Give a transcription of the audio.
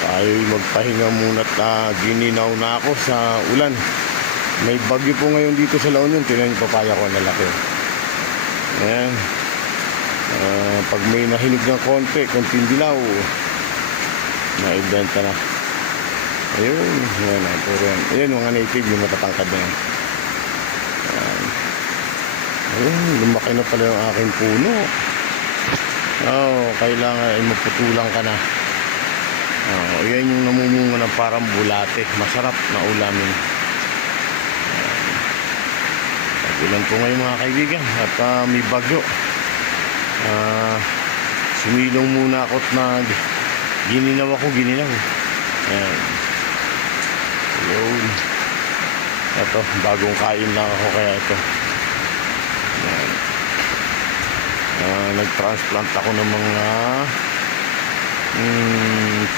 Tayo'y magpahinga muna at gininaw na ako sa ulan. May bagyo po ngayon dito sa La Union. Tingnan yung papaya ko na laki. Ayan. Pag may nahinog ng konting dilaw, naibenta na. Ayun, yan ang puro yan. Ayan, mga native, yung matatangkad na yan. Ayun, lumaki na pala yung aking puno. Kailangan ay maputulang ka na. Ayan yung namumunga ng parang bulate. Masarap na ulamin. At ilan po ngayon mga kaibigan. At may bagyo. Sumilong muna ako at gininaw. Ayan. Ayun. Ito, bagong kain lang ako kaya ito. Ayan. Nag-transplant ako ng mga